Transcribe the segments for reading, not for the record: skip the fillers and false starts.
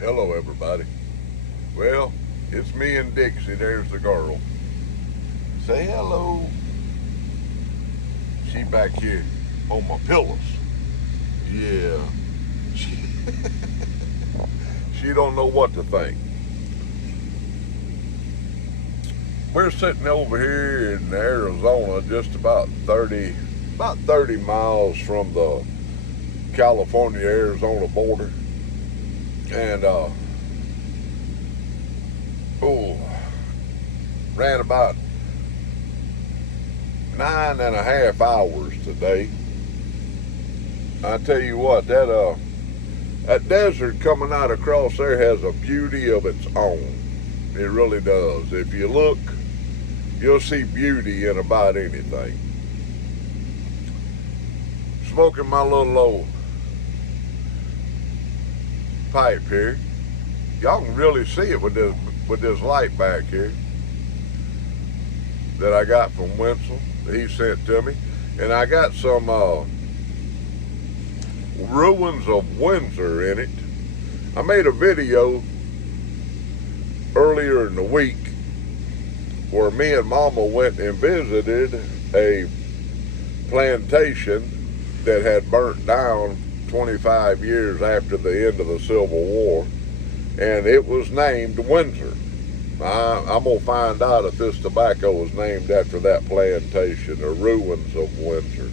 Hello, everybody. Well, it's me and Dixie. There's the girl. Say hello. She back here on my pillows. Yeah. She, she don't know what to think. We're sitting over here in Arizona, just about 30 miles from the California-Arizona border, and oh, ran about 9.5 hours today. I tell you what, that desert coming out across there has a beauty of its own. It really does. If you look, you'll see beauty in about anything. Smoking my little old pipe here. Y'all can really see it with this light back here that I got from Wenzel that he sent to me. And I got some ruins of Windsor in it. I made a video earlier in the week where me and Mama went and visited a plantation that had burnt down 25 years after the end of the Civil War, and it was named Windsor. I'm going to find out if this tobacco was named after that plantation, the ruins of Windsor.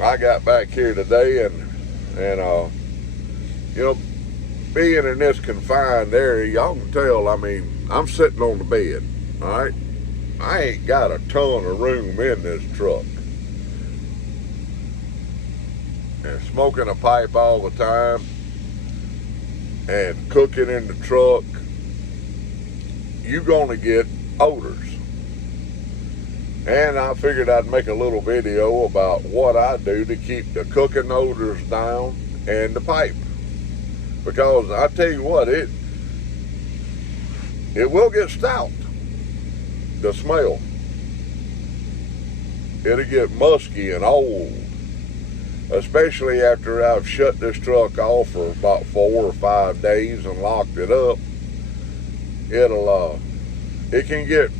I got back here today and you know, being in this confined area, y'all can tell, I mean, I'm sitting on the bed, all right? I ain't got a ton of room in this truck. And smoking a pipe all the time and cooking in the truck, you're gonna get odors. And I figured I'd make a little video about what I do to keep the cooking odors down and the pipe. Because I tell you what, it will get stout, the smell. It'll get musky and old, especially after I've shut this truck off for about 4 or 5 days and locked it up. It can get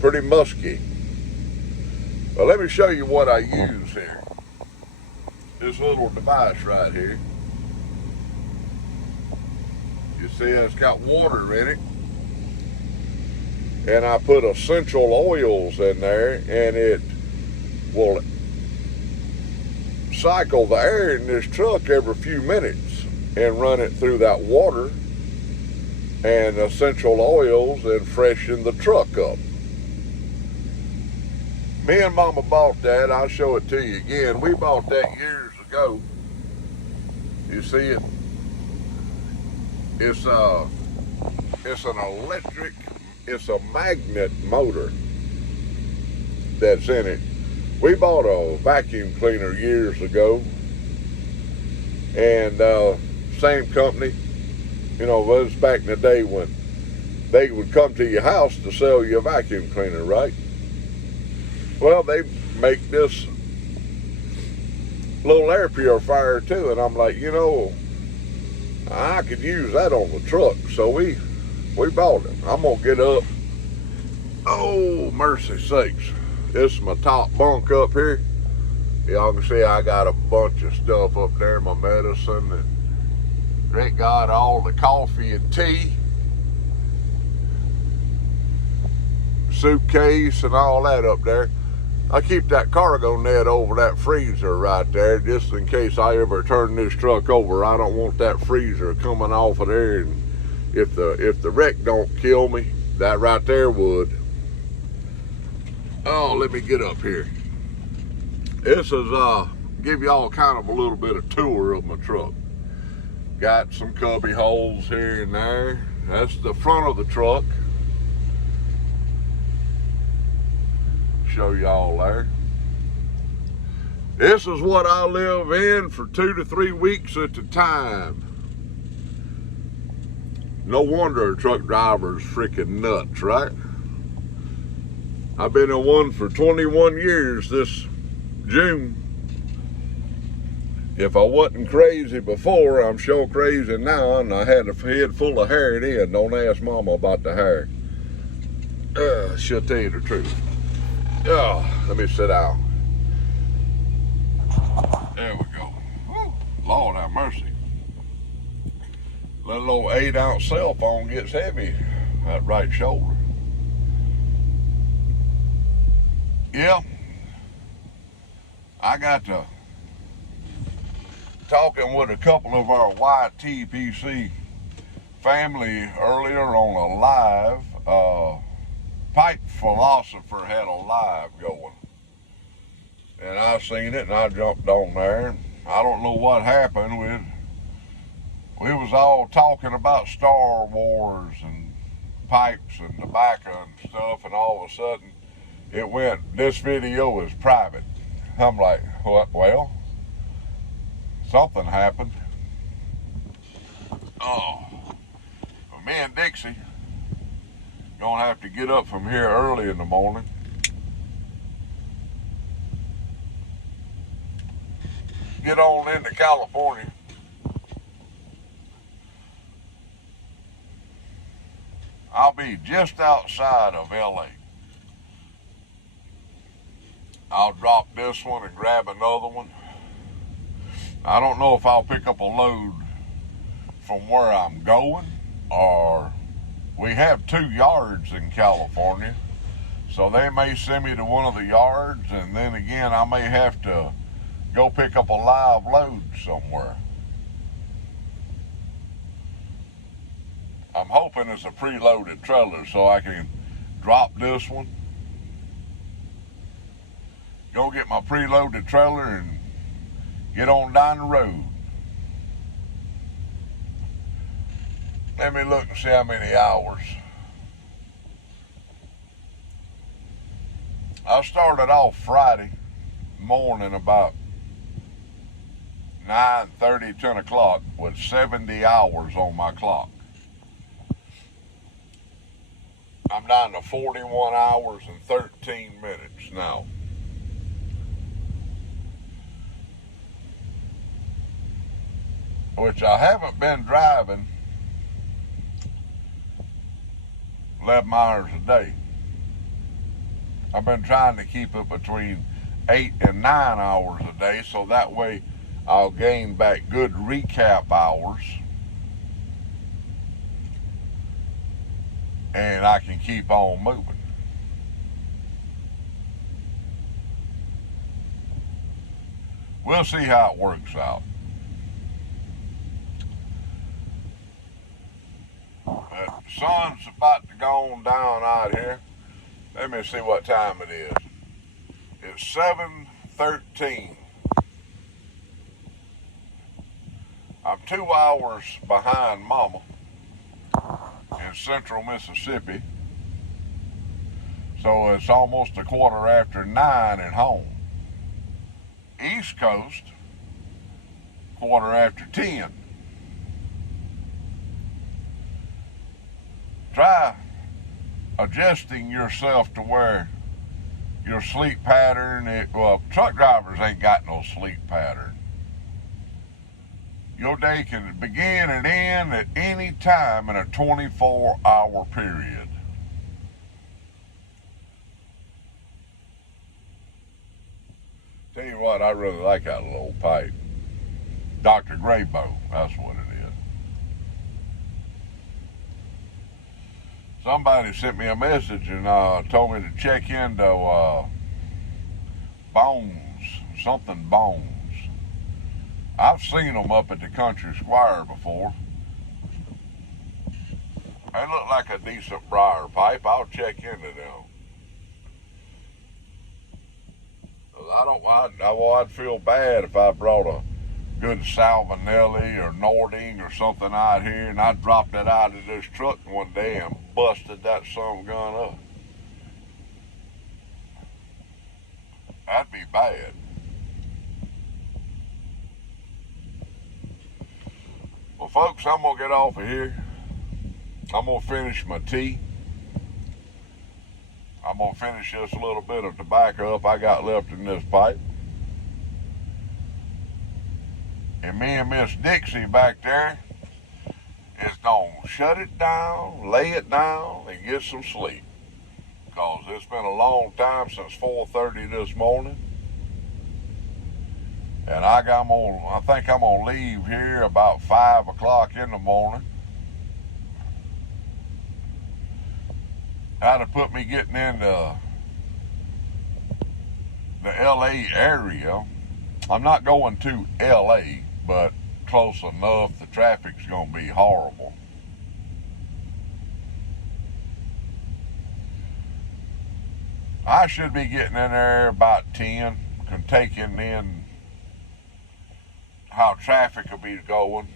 pretty musky. But let me show you what I use here. This little device right here. You see it's got water in it. And I put essential oils in there, and it will cycle the air in this truck every few minutes and run it through that water and essential oils and freshen the truck up. Me and Mama bought that. I'll show it to you again. We bought that years ago. You see it? It's an electric, it's a magnet motor that's in it. We bought a vacuum cleaner years ago, and same company. You know, it was back in the day when they would come to your house to sell you a vacuum cleaner, right? Well, they make this little air purifier too, and I'm like, you know, I could use that on the truck, so we bought it. I'm gonna get up. Oh, mercy sakes. This is my top bunk up here. Y'all can see I got a bunch of stuff up there, my medicine, and Rick got all the coffee and tea, suitcase and all that up there. I keep that cargo net over that freezer right there just in case I ever turn this truck over. I don't want that freezer coming off of there, and if the wreck don't kill me, that right there would. Oh, let me get up here. This is give y'all kind of a little bit of tour of my truck. Got some cubby holes here and there. That's the front of the truck. Show y'all there. This is what I live in for 2 to 3 weeks at a time. No wonder a truck driver's freaking nuts, right? I've been in one for 21 years this June. If I wasn't crazy before, I'm sure crazy now, and I had a head full of hair then. Don't ask Mama about the hair. She'll tell you the truth. Let me sit down. There we go. Woo. Lord have mercy. Little old 8-ounce cell phone gets heavy. That right shoulder. Yeah. I got to talking with a couple of our YTPC family earlier on a live. Pipe Philosopher had a live going. And I seen it and I jumped on there. I don't know what happened. We was all talking about Star Wars and pipes and tobacco and stuff, and all of a sudden it went, this video is private. I'm like, what? Well, something happened. Me and Dixie gonna have to get up from here early in the morning. Get on into California. I'll be just outside of LA. I'll drop this one and grab another one. I don't know if I'll pick up a load from where I'm going, or we have 2 yards in California, so they may send me to one of the yards, and then again I may have to go pick up a live load somewhere. I'm hoping it's a preloaded trailer so I can drop this one, go get my preloaded trailer, and get on down the road. Let me look and see how many hours. I started off Friday morning about 9:30, 10 o'clock with 70 hours on my clock. I'm down to 41 hours and 13 minutes now. Which I haven't been driving 11 hours a day. I've been trying to keep it between 8 and 9 hours a day, so that way I'll gain back good recap hours and I can keep on moving. We'll see how it works out. The sun's about to go on down out here. Let me see what time it is. It's 7:13. I'm 2 hours behind Mama in central Mississippi. So it's almost 9:15 at home. East Coast, 10:15. Try adjusting yourself to where your sleep pattern, well, truck drivers ain't got no sleep pattern. Your day can begin and end at any time in a 24-hour period. Tell you what, I really like that little pipe. Dr. Graybo, that's what it is. Somebody sent me a message and told me to check into Bones, something Bones. I've seen them up at the Country Squire before. They look like a decent briar pipe. I'll check into them. I'd feel bad if I brought a good Salvinelli or Nording or something out here and I dropped it out of this truck one day and busted that son gun up. That'd be bad. Well, folks, I'm going to get off of here. I'm going to finish my tea. I'm going to finish this little bit of tobacco up I got left in this pipe. And me and Miss Dixie back there is gonna shut it down, lay it down, and get some sleep. Because it's been a long time since 4:30 this morning. And I think I'm gonna leave here about 5 o'clock in the morning. That'll put me getting into the LA area. I'm not going to LA, but close enough. The traffic's gonna be horrible. I should be getting in there about 10, taking in how traffic will be going.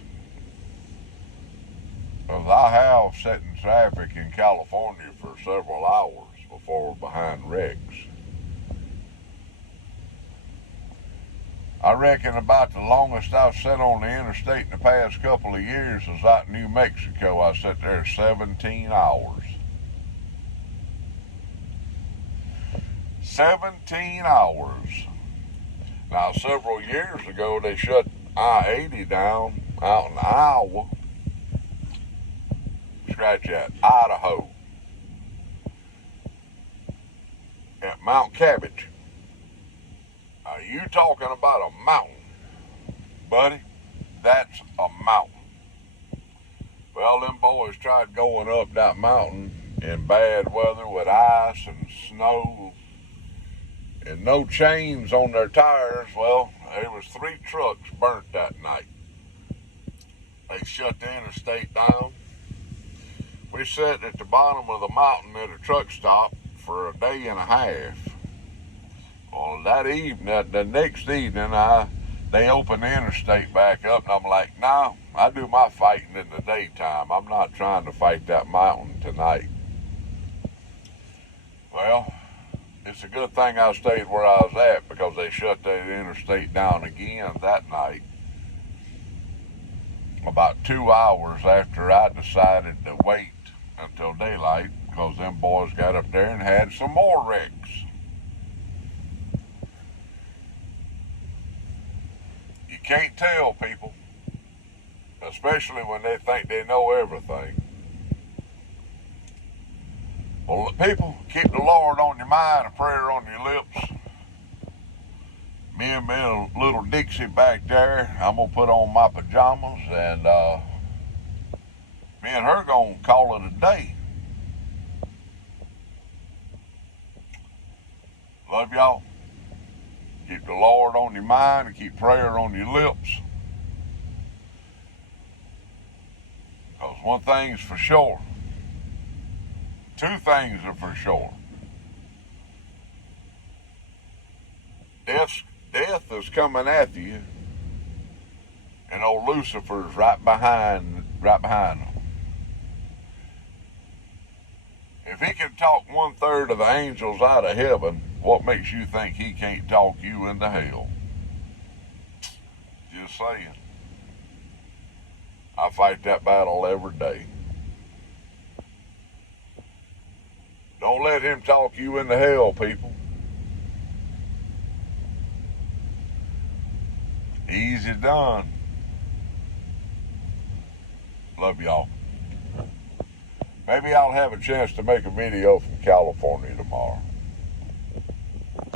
Because I have sat in traffic in California for several hours before behind wrecks. I reckon about the longest I've sat on the interstate in the past couple of years was out in New Mexico. I sat there 17 hours. 17 hours. Now, several years ago, they shut I-80 down out in Iowa. Scratch that, Idaho. At Mount Cabbage. Are you talking about a mountain, buddy? That's a mountain. Well, them boys tried going up that mountain in bad weather with ice and snow and no chains on their tires. Well, there was 3 trucks burnt that night. They shut the interstate down. We sat at the bottom of the mountain at a truck stop for a day and a half. Well, that evening, the next evening, they opened the interstate back up, and I'm like, no, I do my fighting in the daytime. I'm not trying to fight that mountain tonight. Well, it's a good thing I stayed where I was at, because they shut that interstate down again that night. About 2 hours after I decided to wait until daylight, because them boys got up there and had some more wrecks. You can't tell people, especially when they think they know everything. Well, people, keep the Lord on your mind, a prayer on your lips. Me and little Dixie back there, I'm gonna put on my pajamas, and me and her gonna call it a day. Love y'all. Keep the Lord on your mind and keep prayer on your lips. Because one thing's for sure. 2 things are for sure. Death is coming after you, and old Lucifer's right behind them. If he can talk 1/3 of the angels out of heaven, what makes you think he can't talk you into hell? Just saying. I fight that battle every day. Don't let him talk you into hell, people. Easy done. Love y'all. Maybe I'll have a chance to make a video from California tomorrow.